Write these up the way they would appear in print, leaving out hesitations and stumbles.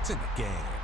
It's in the game.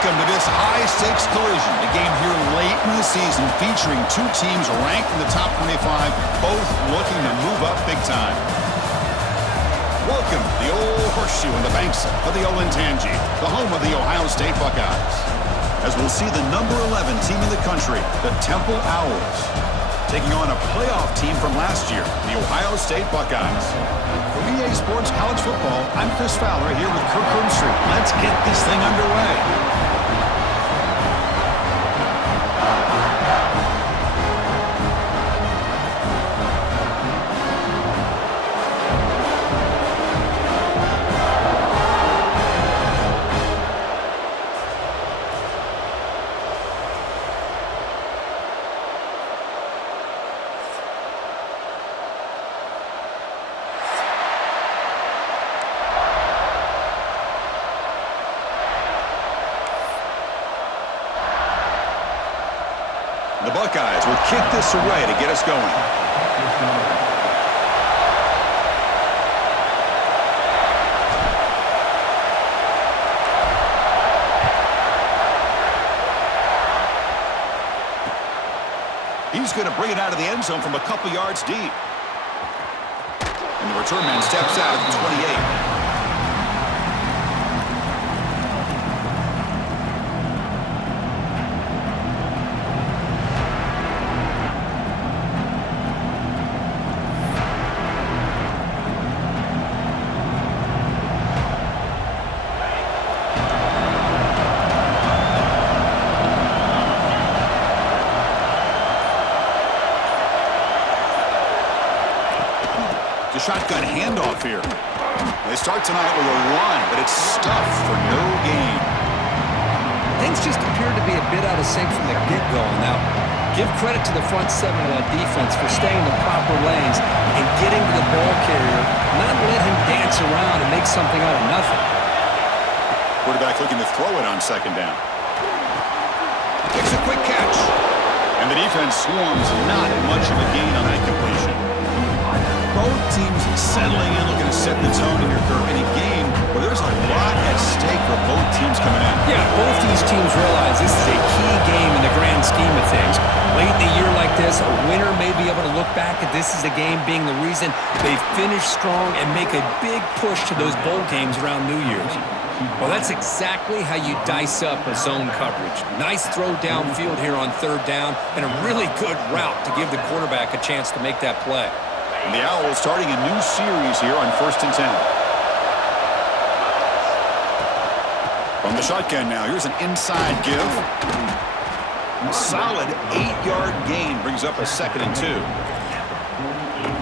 Welcome to this high-stakes collision, a game here late in the season featuring two teams ranked in the top 25, both looking to move up big time. Welcome to the old horseshoe in the banks of the old Ncaa, the home of the Ohio State Buckeyes. As we'll see the number 11 team in the country, the Temple Owls. taking on a playoff team from last year, the Ohio State Buckeyes. For EA Sports College Football, I'm Chris Fowler here with Kirk Herbstreit. Let's get this thing underway. The Buckeyes will kick this away to get us going. He's going to bring it out of the end zone from a couple yards deep. And the return man steps out at the 28. Shotgun handoff here. They start tonight with a run, but it's stuffed for no gain. Things just appeared to be a bit out of sync from the get-go on that one. Give credit to the front seven of that defense for staying in the proper lanes and getting to the ball carrier, not let him dance around and make something out of nothing. Quarterback looking to throw it on second down. Takes a quick catch. And the defense swarms not much of a gain on that completion. Both teams settling in, looking to set the tone here, Kirk, in a game where there's a lot at stake for both teams coming in. Yeah, both these teams realize this is a key game in the grand scheme of things. Late in a year like this, a winner may be able to look back at this as the game being the reason they finish strong and make a big push to those bowl games around New Year's. Well, that's exactly how you dice up a zone coverage. Nice throw downfield here on third down and a really good route to give the quarterback a chance to make that play. And the Owls starting a new series here on 1st and 10. From the shotgun now, here's an inside give. Solid 8-yard gain brings up a 2nd and 2.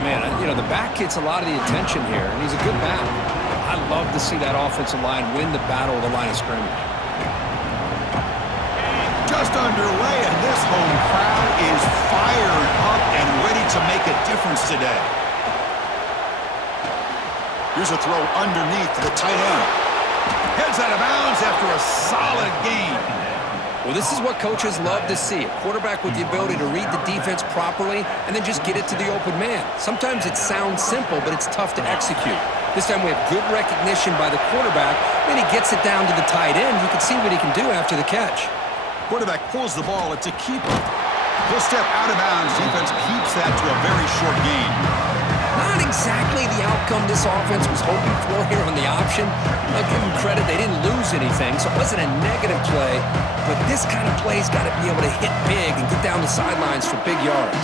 Man, you know, the back gets a lot of the attention here, and he's a good back. I love to see that offensive line win the battle of the line of scrimmage. Just underway, and this home crowd is fired up and ready to make a difference today. Here's a throw underneath to the tight end. Heads out of bounds after a solid gain. Well, this is what coaches love to see. A quarterback with the ability to read the defense properly and then just get it to the open man. Sometimes it sounds simple, but it's tough to execute. This time we have good recognition by the quarterback. Then he gets it down to the tight end. You can see what he can do after the catch. Quarterback pulls the ball. It's a keeper. He'll step out of bounds. Defense keeps that to a very short gain. Not exactly the outcome this offense was hoping for here on the option. I'll give them credit. They didn't lose anything, so it wasn't a negative play. But this kind of play's got to be able to hit big and get down the sidelines for big yards.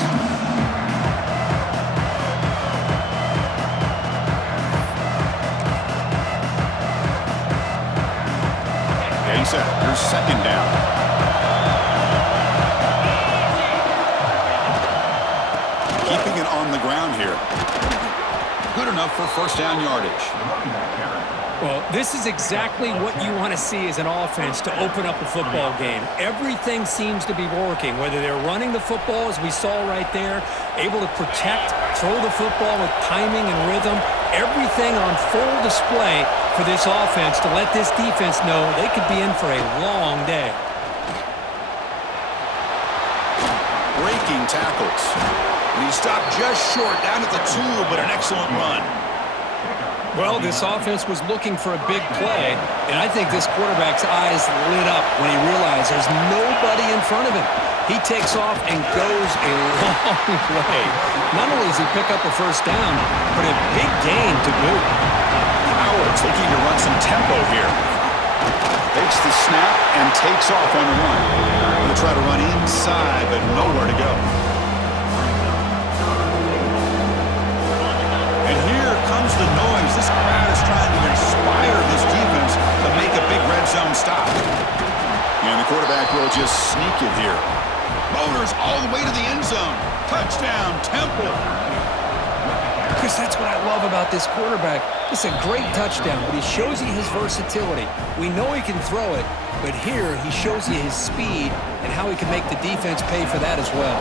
He's set. Here's 2nd down. Keeping it on the ground here. Good enough for 1st down yardage. Well, this is exactly what you want to see as an offense to open up a football game. Everything seems to be working, whether they're running the football, as we saw right there, able to protect, throw the football with timing and rhythm, everything on full display for this offense to let this defense know they could be in for a long day. Breaking tackles. And he stopped just short, down at the 2, but an excellent run. Well, this offense was looking for a big play, and I think this quarterback's eyes lit up when he realized there's nobody in front of him. He takes off and goes a long way. Not only does he pick up a 1st down, but a big gain to boot. Howard's looking to run some tempo here. Takes the snap and takes off on the run. Going to try to run inside, but nowhere to go. good zone stop. And the quarterback will just sneak it here. Motors all the way to the end zone. Touchdown, Temple. Chris, that's what I love about this quarterback. It's a great touchdown, but he shows you his versatility. We know he can throw it, but here he shows you his speed and how he can make the defense pay for that as well.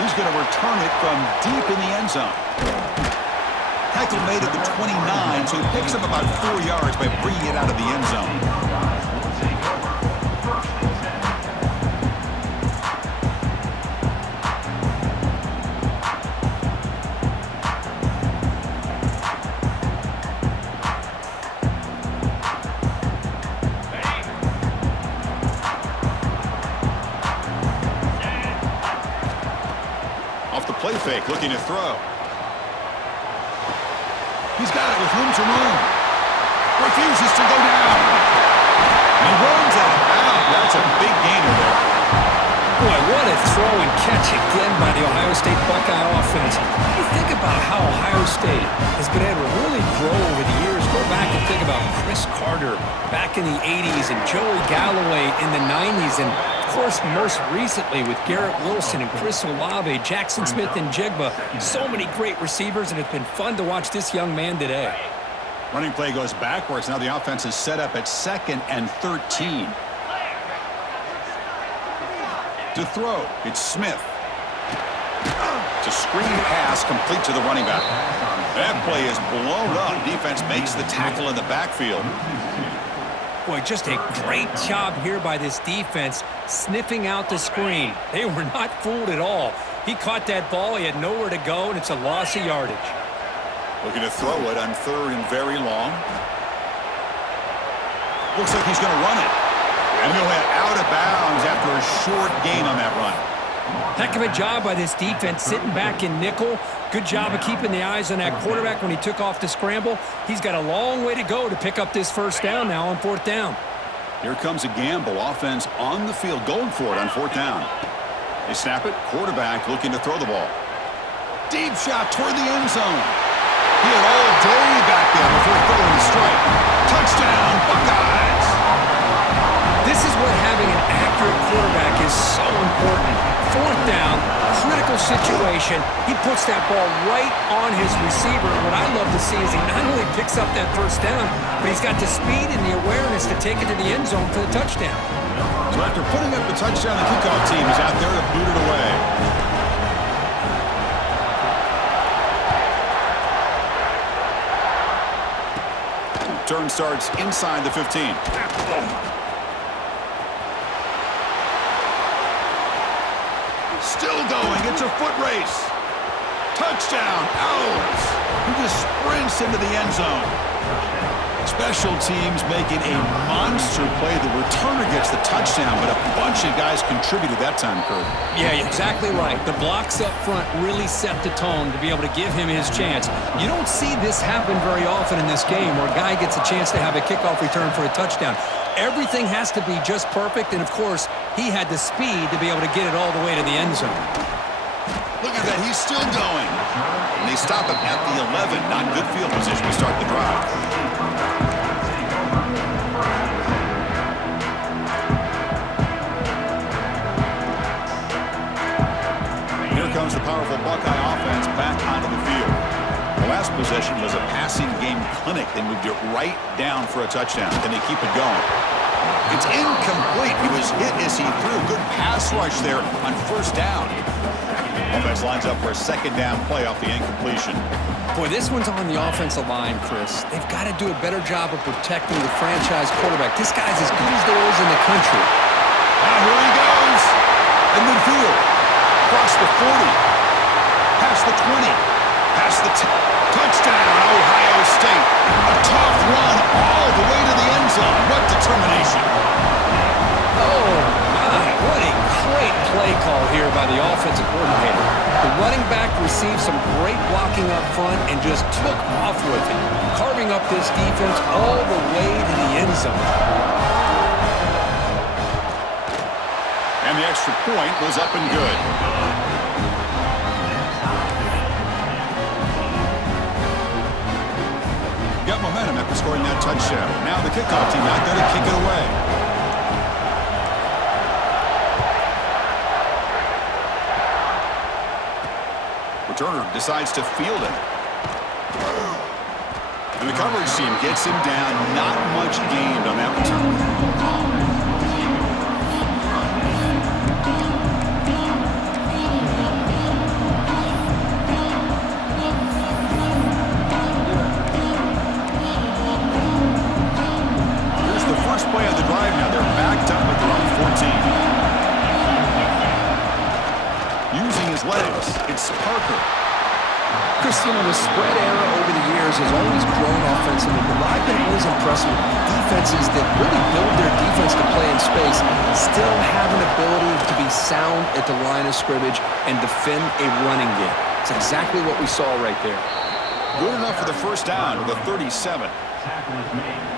He's going to return it from deep in the end zone. Tackle made at the 29, so he picks up about 4 yards by bringing it out of the end zone. Off the play fake, looking to throw. He's got it with room to roam. Refuses to go down. He runs out of bounds. That's a big gainer there. Boy, what a throw and catch again by the Ohio State Buckeye offense. You think about how Ohio State has been able to really grow over the years. Go back and think about Chris Carter back in the 80s and Joey Galloway in the 90s. And, of course, most recently with Garrett Wilson and Chris Olave, Jackson Smith and Jigba. So many great receivers, and it's been fun to watch this young man today. Running play goes backwards. Now the offense is set up at 2nd and 13. To throw, it's Smith. It's a screen pass complete to the running back. That play is blown up. Defense makes the tackle in the backfield. Boy, just a great job here by this defense, sniffing out the screen. They were not fooled at all. He caught that ball. He had nowhere to go, and it's a loss of yardage. Looking to throw it on 3rd and very long. Looks like he's going to run it. And he'll head out of bounds after a short gain on that run. Heck of a job by this defense, sitting back in nickel. Good job of keeping the eyes on that quarterback when he took off the scramble. He's got a long way to go to pick up this first down now on 4th down. Here comes a gamble. Offense on the field, going for it on 4th down. They snap it. Quarterback looking to throw the ball. Deep shot toward the end zone. He had all day back there before throwing the strike. Touchdown, Buckeyes! This is what having an accurate quarterback is so important. 4th down, critical situation. He puts that ball right on his receiver. What I love to see is he not only picks up that first down, but he's got the speed and the awareness to take it to the end zone for the touchdown. So after putting up the touchdown, the kickoff team is out there to boot it away. Turn starts inside the 15. Still going. It's a foot race. Touchdown. Owls. He just sprints into the end zone. Special teams making a monster play. The returner gets the touchdown, but a bunch of guys contributed that time, Kurt. Yeah, you're exactly right. The blocks up front really set the tone to be able to give him his chance. You don't see this happen very often in this game where a guy gets a chance to have a kickoff return for a touchdown. Everything has to be just perfect, and of course, he had the speed to be able to get it all the way to the end zone. Look at that, he's still going. And they stop him at the 11. Not good field position to start the drive. Here comes the powerful Buckeye offense back onto the field. The last possession was a passing game clinic. They moved it right down for a touchdown. Can they keep it going? It's incomplete. He was hit as he threw. Good pass rush there on 1st down. Offense lines up for a 2nd down play off the incompletion. Boy, this one's on the offensive line, Chris. They've got to do a better job of protecting the franchise quarterback. This guy's as good as there is in the country. Now here he goes. In midfield. Across the 40. Past the 20. Past the 10. Touchdown, Ohio State. A tough run all the way to the end zone. What determination. Oh, my. What a great play call here by the offensive coordinator. The running back received some great blocking up front and just took off with it, carving up this defense all the way to the end zone. And the extra point was up and good. scoring that touchdown. Now the kickoff team out there to kick it away. Returner decides to field it. And the coverage team gets him down. Not much gained on that return. Play of the drive now. They're backed up at their own 14. Using his legs, it's Parker. Christian, the spread era over the years has always grown offensively, but I've been always impressed with defenses that really build their defense to play in space, still have an ability to be sound at the line of scrimmage and defend a running game. It's exactly what we saw right there. Good enough for the first down with a 37.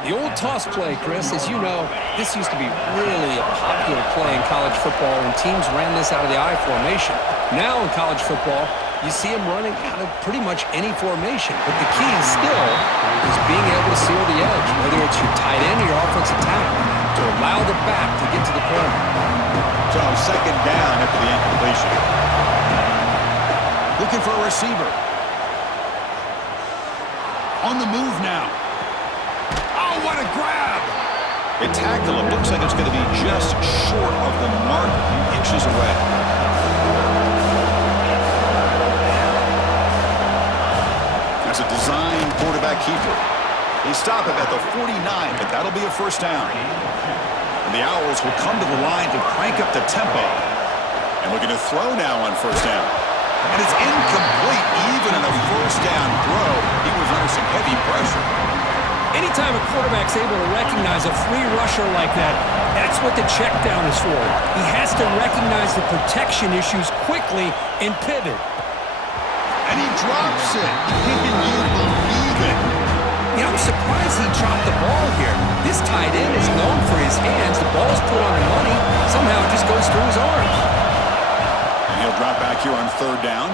The old toss play, Chris, as you know, this used to be really a popular play in college football, and teams ran this out of the I formation. Now in college football, you see them running out of pretty much any formation. But the key still is being able to seal the edge, whether it's your tight end or your offensive tackle, to allow the back to get to the corner. So second down after the incompletion. Looking for a receiver. On the move now. Oh, what a grab! They tackle him. Looks like it's going to be just short of the mark, inches away. That's a design quarterback keeper. They stop him at the 49, but that'll be a first down. And the Owls will come to the line to crank up the tempo. And looking to throw now on first down. And it's incomplete even in a first down throw. He was under some heavy pressure. Anytime a quarterback's able to recognize a free rusher like that, that's what the check down is for. He has to recognize the protection issues quickly and pivot. And he drops it. Can you believe it? Yeah, I'm surprised he dropped the ball here. This tight end is known for his hands. The ball's put on the money. Somehow it just goes through his arms. And he'll drop back here on third down.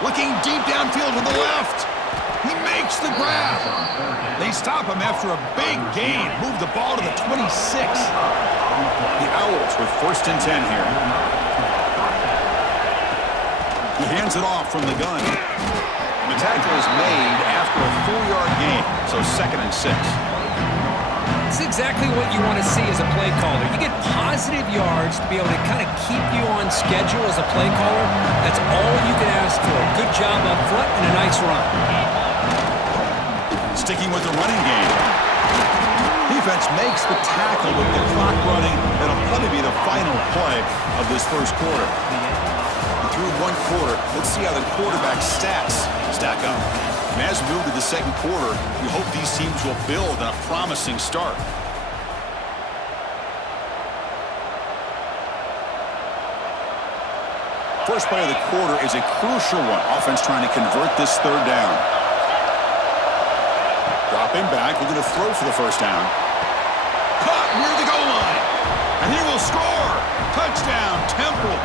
Looking deep downfield to the left. He makes the grab. They stop him after a big gain. Move the ball to the 26. The Owls with first and 10 here. He hands it off from the gun. The tackle is made after a 4-yard gain, so second and 6. It's exactly what you want to see as a play caller. You get positive yards to be able to kind of keep you on schedule as a play caller. That's all you can ask for. Good job up front and a nice run. Sticking with the running game. Defense makes the tackle with the clock running. That'll probably be the final play of this first quarter. And through one quarter, let's see how the quarterback stats stack up. And as we move to the second quarter, we hope these teams will build on a promising start. First play of the quarter is a crucial one. Offense trying to convert this third down. Dropping back, looking to throw for the first down. Caught near the goal line. And he will score. Touchdown, Temple.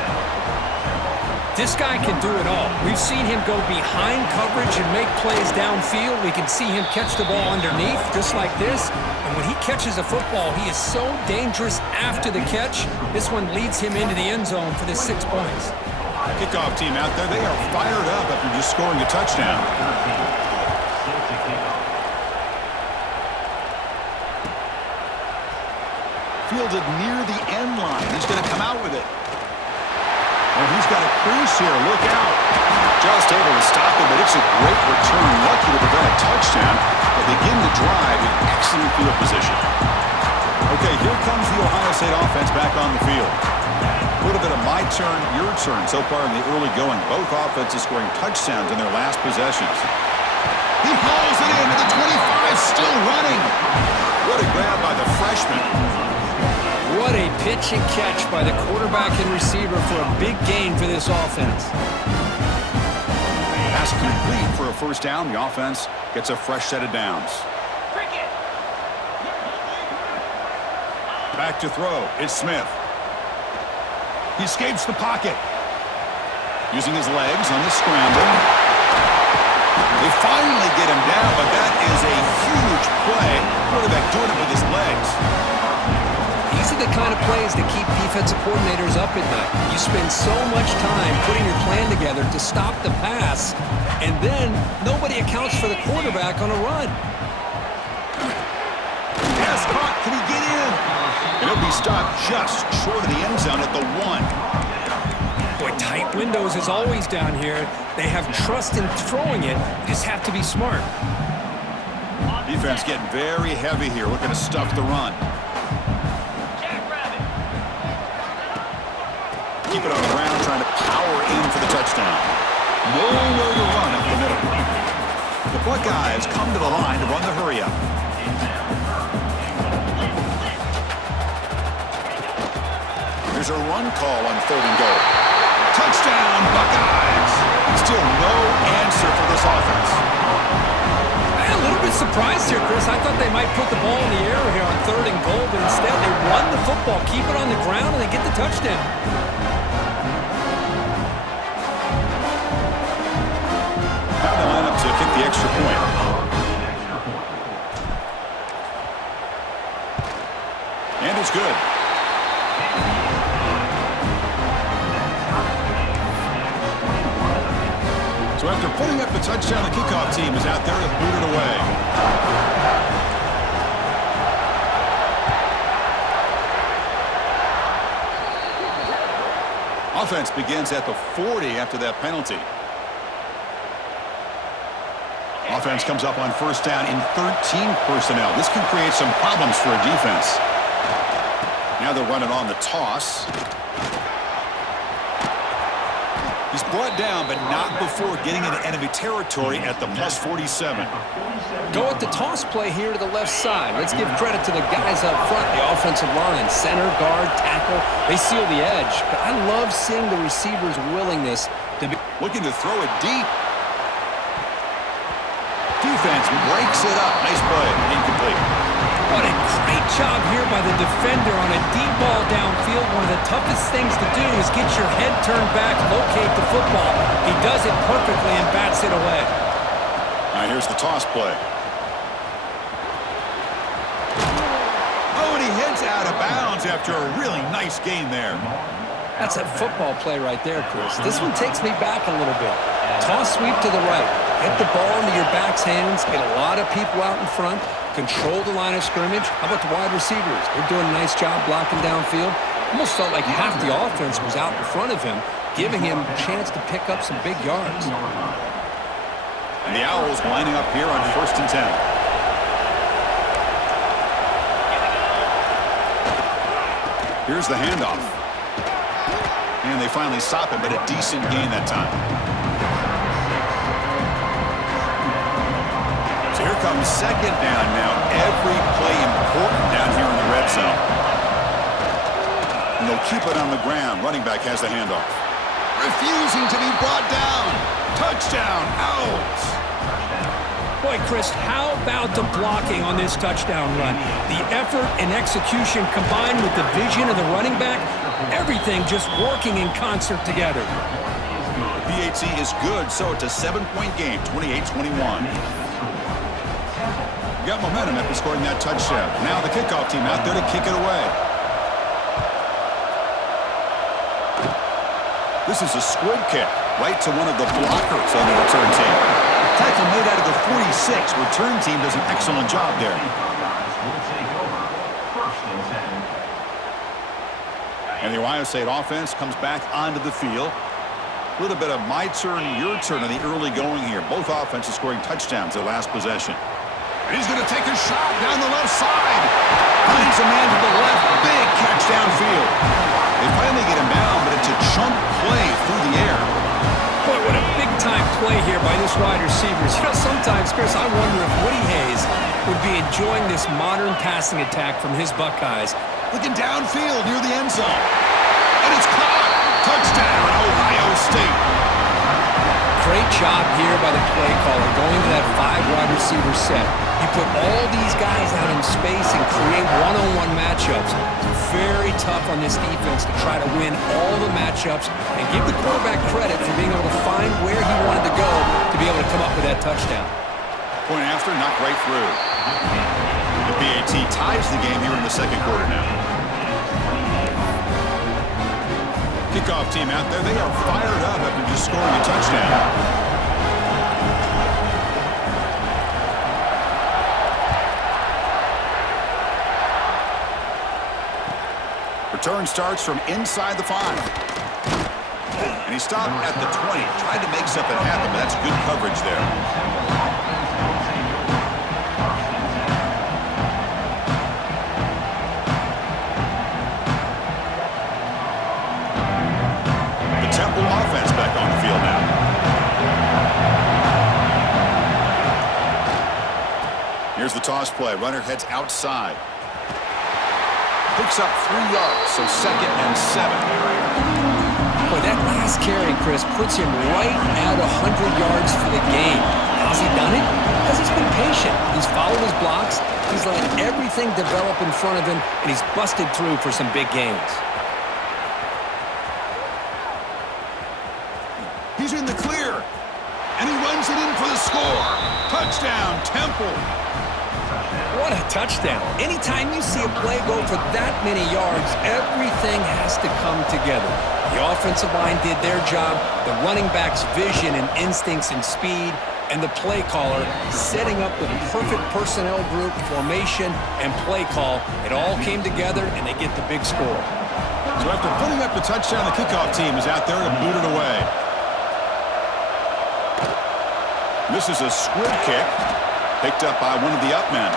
This guy can do it all. We've seen him go behind coverage and make plays downfield. We can see him catch the ball underneath, just like this. And when he catches a football, he is so dangerous after the catch. This one leads him into the end zone for the 6 points. Kickoff team out there, they are fired up after just scoring a touchdown. Fielded near the end line. He's going to come out with it. And he's got a crease here. Look out. Just able to stop him, but it's a great return. Lucky to prevent a touchdown. But begin the drive with excellent field position. Okay, here comes the Ohio State offense back on the field. A little bit of my turn, your turn so far in the early going. Both offenses scoring touchdowns in their last possessions. He hauls it in to the 25, still running. What a grab by the freshman. What a pitch and catch by the quarterback and receiver for a big gain for this offense. Pass complete for a first down. The offense gets a fresh set of downs. Back to throw. It's Smith. He escapes the pocket. Using his legs on the scramble. They finally get him down, but that is a huge play. Quarterback doing it with his legs. These are the kind of plays that keep defensive coordinators up at night. You spend so much time putting your plan together to stop the pass, and then nobody accounts for the quarterback on a run. Pass caught. Can he get in? And he'll be stopped just short of the end zone at the 1. Boy, tight windows is always down here. They have trust in throwing it. You just have to be smart. Defense getting very heavy here, looking to stuff the run. Keep it on the ground, trying to power in for the touchdown. Nowhere to run up the middle. The Buckeyes come to the line to run the hurry-up. There's a run call on 3rd and goal. Touchdown, Buckeyes! Still no answer for this offense. I'm a little bit surprised here, Chris. I thought they might put the ball in the air here on 3rd and goal, but instead they run the football, keep it on the ground, and they get the touchdown. Now they line up to kick the extra point. And it's good. So after putting up the touchdown, the kickoff team is out there to boot it away. Offense begins at the 40 after that penalty. Offense comes up on 1st down in 13 personnel. This can create some problems for a defense. Now they're running on the toss. He's brought down, but not before getting into enemy territory at the plus 47. Go at the toss play here to the left side. Let's give credit to the guys up front, the offensive line, center, guard, tackle. They seal the edge. But I love seeing the receiver's willingness to be looking to throw it deep. Defense breaks it up. Nice play. Incomplete. What a great job here by the defender on a deep ball downfield. One of the toughest things to do is get your head turned back, locate the football. He does it perfectly and bats it away. All right, here's the toss play. Oh, and he heads out of bounds after a really nice gain there. That's a football play right there, Chris. This one takes me back a little bit. Toss sweep to the right. Get the ball into your back's hands. Get a lot of people out in front. Control the line of scrimmage. How about the wide receivers? They're doing a nice job blocking downfield. Almost felt like half the offense was out in front of him, giving him a chance to pick up some big yards. And the Owls lining up here on 1st and 10. Here's the handoff. And they finally stop it, but a decent gain that time. So here comes 2nd down now. Every play important down here in the red zone. And they'll keep it on the ground. Running back has the handoff. Refusing to be brought down. Touchdown, Owls. Boy, Chris, how about the blocking on this touchdown run? The effort and execution combined with the vision of the running back, everything just working in concert together. The PAT is good, so it's a 7-point game, 28-21. Got momentum after scoring that touchdown. Now the kickoff team out there to kick it away. This is a squib kick right to one of the blockers on the return team. Tackle made out of the 46. Return team does an excellent job there. And the Ohio State offense comes back onto the field. A little bit of my turn, your turn in the early going here. Both offenses scoring touchdowns their last possession. And he's going to take a shot down the left side. Finds a man to the left. Big catch downfield. They finally get him down, but it's a chunk play through the air. Boy, what a big-time play here by this wide receiver. You know, sometimes, Chris, I wonder if Woody Hayes would be enjoying this modern passing attack from his Buckeyes. Looking downfield near the end zone. And it's caught. Touchdown, Ohio State. Great job here by the play caller going to that 5-wide receiver set. You put all these guys out in space and create one-on-one matchups. very tough on this defense to try to win all the matchups and give the quarterback credit for being able to find where he wanted to go to be able to come up with that touchdown. Point after, knocked right through. The PAT ties the game here in the second quarter now. Kickoff team out there, they are fired up after just scoring a touchdown. Return starts from inside the 5. And he stopped at the 20. Tried to make something happen, but that's good coverage there. The Temple offense back on the field now. Here's the toss play. Runner heads outside. Picks up 3 yards, so 2nd and 7. Boy, that last carry, Chris, puts him right at 100 yards for the game. How's he done it? Because he's been patient. He's followed his blocks. He's let everything develop in front of him, and he's busted through for some big gains. He's in the clear, and he runs it in for the score. Touchdown, Temple. What a touchdown. Anytime you see a play go for that many yards, everything has to come together. The offensive line did their job, the running back's vision and instincts and speed, and the play caller setting up the perfect personnel group, formation, and play call. It all came together, and they get the big score. So after putting up the touchdown, the kickoff team is out there to boot it away. This is a squib kick, picked up by one of the up men.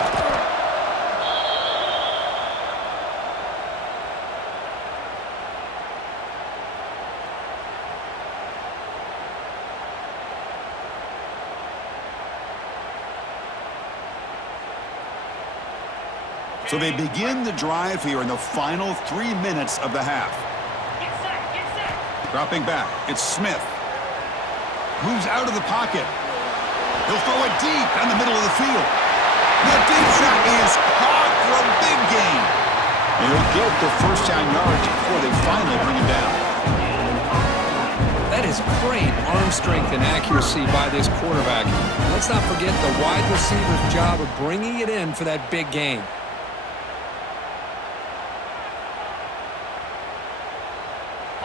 So they begin the drive here in the final 3 minutes of the half. Get set. Dropping back, it's Smith. Moves out of the pocket. He'll throw it deep down the middle of the field. The deep shot is caught for a big gain. And he'll get the first down yards before they finally bring him down. That is great arm strength and accuracy by this quarterback. Let's not forget the wide receiver's job of bringing it in for that big gain.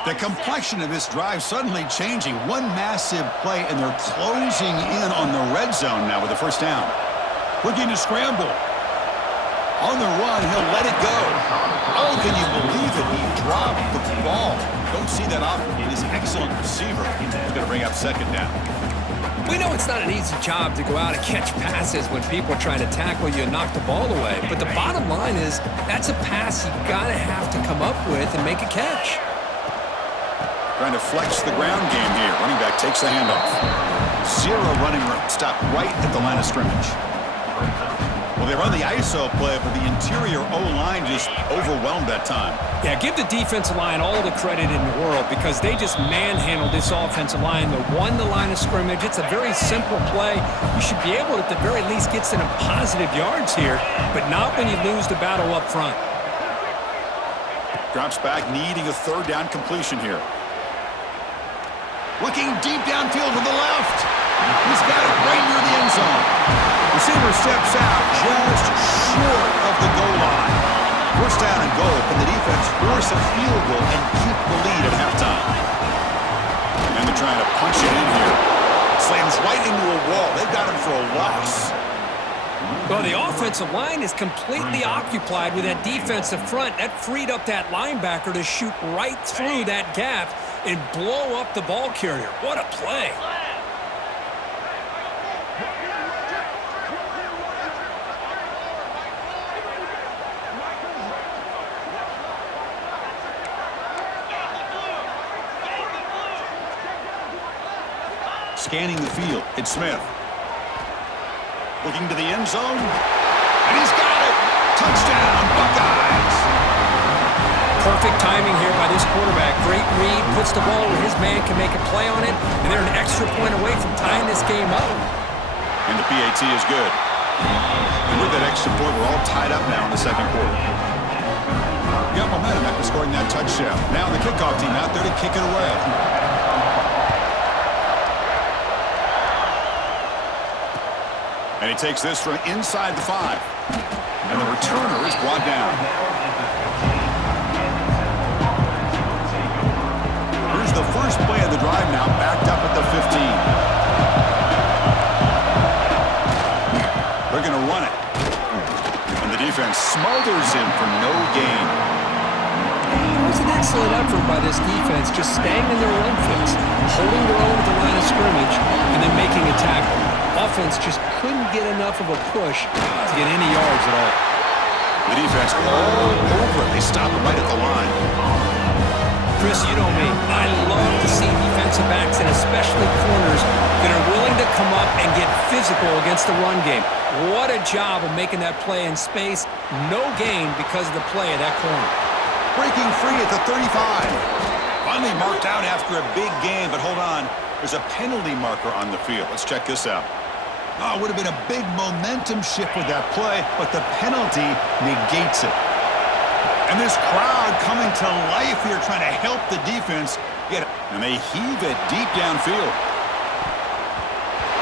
The complexion of this drive suddenly changing. One massive play, and they're closing in on the red zone now with the first down. Looking to scramble. On the run, he'll let it go. Oh, can you believe it? He dropped the ball. Don't see that often. This excellent receiver is going to bring up second down. We know it's not an easy job to go out and catch passes when people are trying to tackle you and knock the ball away. But the bottom line is that's a pass you got to have to come up with and make a catch. Trying to flex the ground game here. Running back takes the handoff. 0 running room. Stopped right at the line of scrimmage. Well, they run the ISO play, but the interior O-line just overwhelmed that time. Yeah, give the defensive line all the credit in the world because they just manhandled this offensive line. They won the line of scrimmage. It's a very simple play. You should be able to, at the very least, get some positive yards here, but not when you lose the battle up front. Drops back, needing a third down completion here. Looking deep downfield to the left. He's got it right near the end zone. Receiver steps out just short of the goal line. First down and goal. Can the defense force a field goal and keep the lead at halftime? And they're trying to punch it in here. Slams right into a wall. They've got him for a loss. Well, the offensive line is completely occupied with that defensive front. That freed up that linebacker to shoot right through that gap and blow up the ball carrier. What a play. Scanning the field, it's Smith. Looking to the end zone, and he's got it! Touchdown, Buckeyes! Perfect timing here by this quarterback. Great read, puts the ball where his man can make a play on it, and they're an extra point away from tying this game up. And the PAT is good. And with that extra point, we're all tied up now in the second quarter. Got momentum after scoring that touchdown. Now the kickoff team out there to kick it away. And he takes this from inside the 5. And the returner is brought down. Here's the first play of the drive now, backed up at the 15. They're going to run it. And the defense smothers him for no gain. It was an excellent effort by this defense, just staying in their run fix, holding their own at the line of scrimmage, and then making a tackle. Offense just couldn't get enough of a push to get any yards at all. The defense all over it. They stop it right at the line. Chris, you know me. I love to see defensive backs, and especially corners, that are willing to come up and get physical against the run game. What a job of making that play in space. No gain because of the play of that corner. Breaking free at the 35. Finally marked out after a big gain, but hold on. There's a penalty marker on the field. Let's check this out. It would have been a big momentum shift with that play, but the penalty negates it. And this crowd coming to life here trying to help the defense get it. And they heave it deep downfield.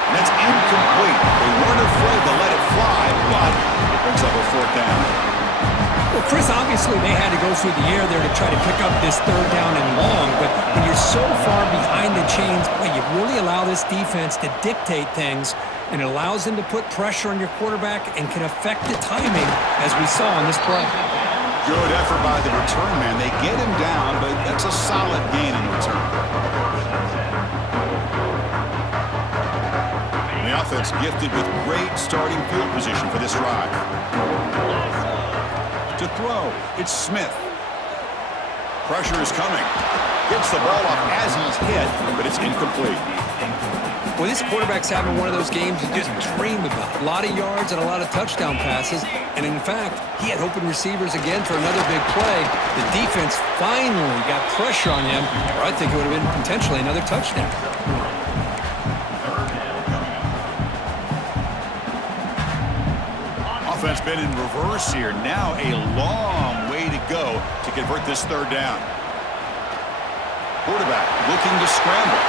And that's incomplete. They weren't afraid to let it fly, but it brings up a 4th down. Well, Chris, obviously they had to go through the air there to try to pick up this 3rd down and long, but when you're so far behind the chains, boy, you really allow this defense to dictate things, and it allows them to put pressure on your quarterback and can affect the timing, as we saw on this play. Good effort by the return man. They get him down, but that's a solid gain in return. And the offense gifted with great starting field position for this drive. To throw, it's Smith. Pressure is coming. Gets the ball off as he's hit, but it's incomplete. Well, this quarterback's having one of those games you just dream about. A lot of yards and a lot of touchdown passes. And in fact, he had open receivers again for another big play. The defense finally got pressure on him, or I think it would have been potentially another touchdown. Offense been in reverse here. Now a long way to go to convert this 3rd down. Quarterback looking to scramble.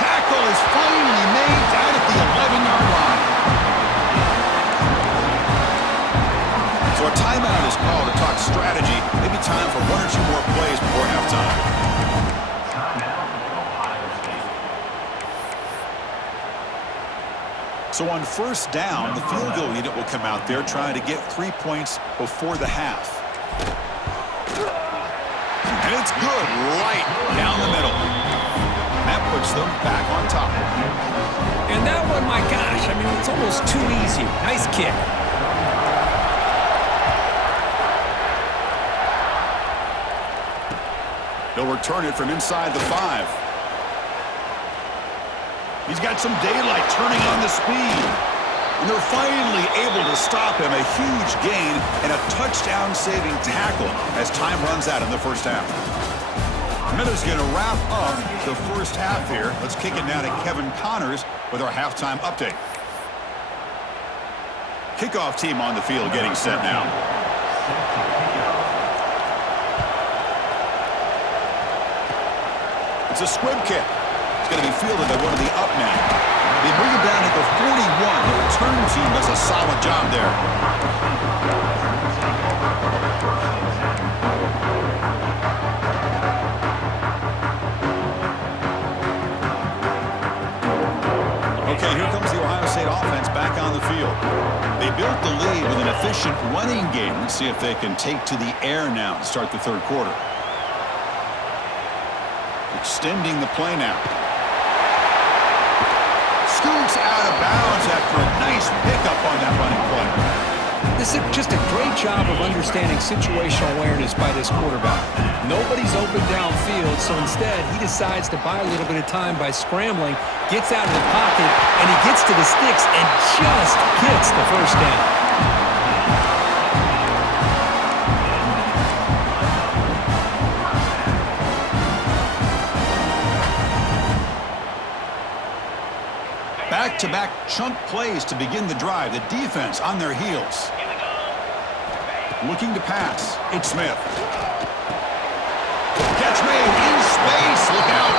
Tackle is finally made down at the 11-yard line. So a timeout is called to talk strategy. Maybe time for 1 or 2 more plays before halftime. So on 1st down, the field goal unit will come out there trying to get 3 points before the half. And it's good right down the middle. That puts them back on top. And that one, my gosh, I mean, it's almost too easy. Nice kick. They'll return it from inside the 5. He's got some daylight turning on the speed. And they're finally able to stop him. A huge gain and a touchdown-saving tackle as time runs out in the 1st half. Miller's going to wrap up the 1st half here. Let's kick it now to Kevin Connors with our halftime update. Kickoff team on the field getting set now. It's a squib kick. It's going to be fielded by one of the up men. They bring him down at the 41. The return team does a solid job there. Okay, here comes the Ohio State offense back on the field. They built the lead with an efficient running game. Let's see if they can take to the air now to start the 3rd quarter. Extending the play now. Scoots out of bounds after a nice pickup on that running play. This is just a great job of understanding situational awareness by this quarterback. Nobody's open downfield, so instead he decides to buy a little bit of time by scrambling, gets out of the pocket, and he gets to the sticks and just gets the 1st down. Back-to-back chunk plays to begin the drive. The defense on their heels. Looking to pass. It's Smith. Catch made in space. Look out.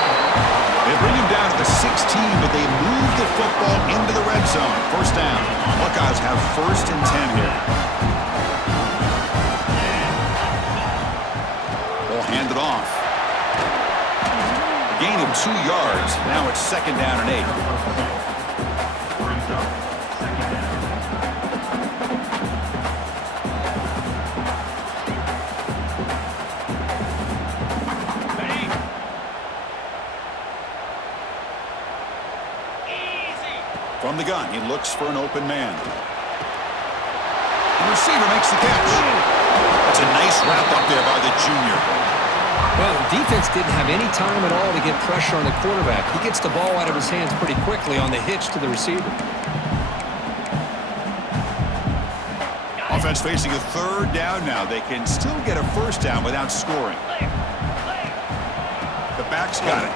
They bring him down to the 16, but they move the football into the red zone. First down. Buckeyes have 1st and 10 here. Ball handed off. A gain of 2 yards. Now it's 2nd down and 8. From the gun, he looks for an open man. The receiver makes the catch. That's a nice wrap up there by the junior. Well, the defense didn't have any time at all to get pressure on the quarterback. He gets the ball out of his hands pretty quickly on the hitch to the receiver. Offense facing a 3rd down now. They can still get a 1st down without scoring. The back's got it.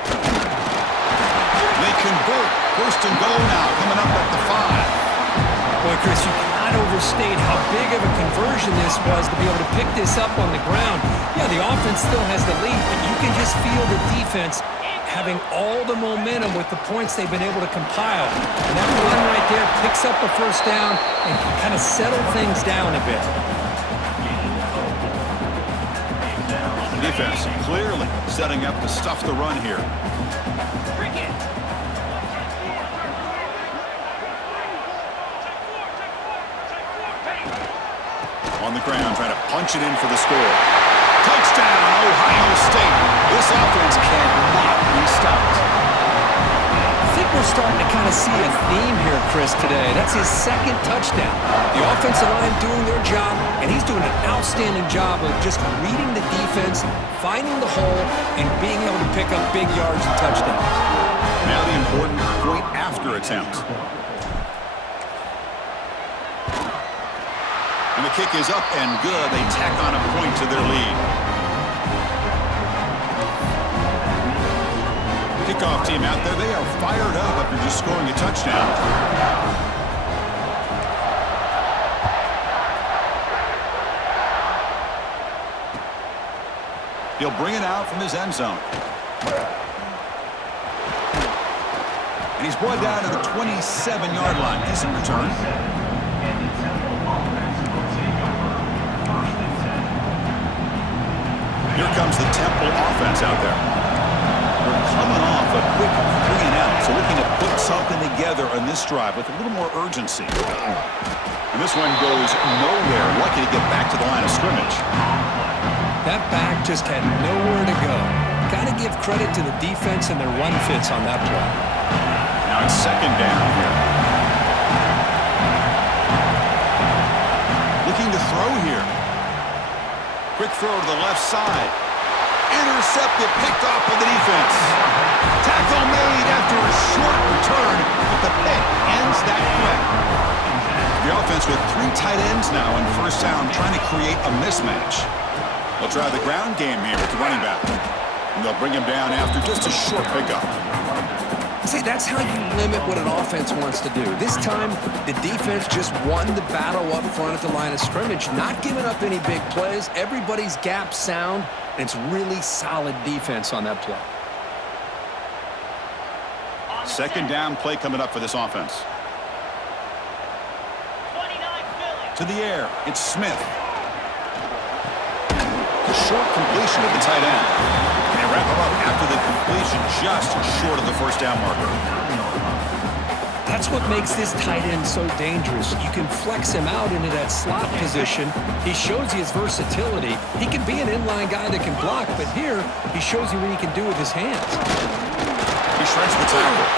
They convert. 1st and goal now, coming up at the 5. Boy, Chris, you cannot overstate how big of a conversion this was to be able to pick this up on the ground. Yeah, the offense still has the lead, but you can just feel the defense having all the momentum with the points they've been able to compile. And that run right there picks up the 1st down and can kind of settle things down a bit. The defense clearly setting up to stuff the run here. On the ground, trying to punch it in for the score. Touchdown, Ohio State. This offense cannot be stopped. I think we're starting to kind of see a theme here, Chris, today. That's his 2nd touchdown. The offensive line doing their job, and he's doing an outstanding job of just reading the defense, finding the hole, and being able to pick up big yards and touchdowns. Now the important point after attempt. And the kick is up and good. They tack on a point to their lead. Kickoff team out there. They are fired up after just scoring a touchdown. He'll bring it out from his end zone. And he's brought down to the 27-yard line. Decent return. Here comes the Temple offense out there. We're coming off a quick 3-and-out, so looking to put something together on this drive with a little more urgency. And this one goes nowhere. Lucky to get back to the line of scrimmage. That back just had nowhere to go. Got to give credit to the defense and their run fits on that play. Now it's 2nd down here. Looking to throw here. Quick throw to the left side. Intercepted, picked off by the defense. Tackle made after a short return, but the pick ends that threat. The offense with 3 tight ends now in 1st down, trying to create a mismatch. They'll try the ground game here with the running back. And they'll bring him down after just a short pickup. See, that's how you limit what an offense wants to do. This time, the defense just won the battle up front at the line of scrimmage, not giving up any big plays. Everybody's gap sound, and it's really solid defense on that play. 2nd down play coming up for this offense. To the air, it's Smith. A short completion of the tight end. And wrap him up after the completion, just short of the 1st down marker. That's what makes this tight end so dangerous. You can flex him out into that slot position. He shows you his versatility. He can be an inline guy that can block, but here he shows you what he can do with his hands. He shreds the tackle.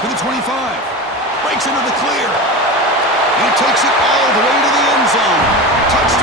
To the 25. Breaks into the clear. And he takes it all the way to the end zone. Touchdown.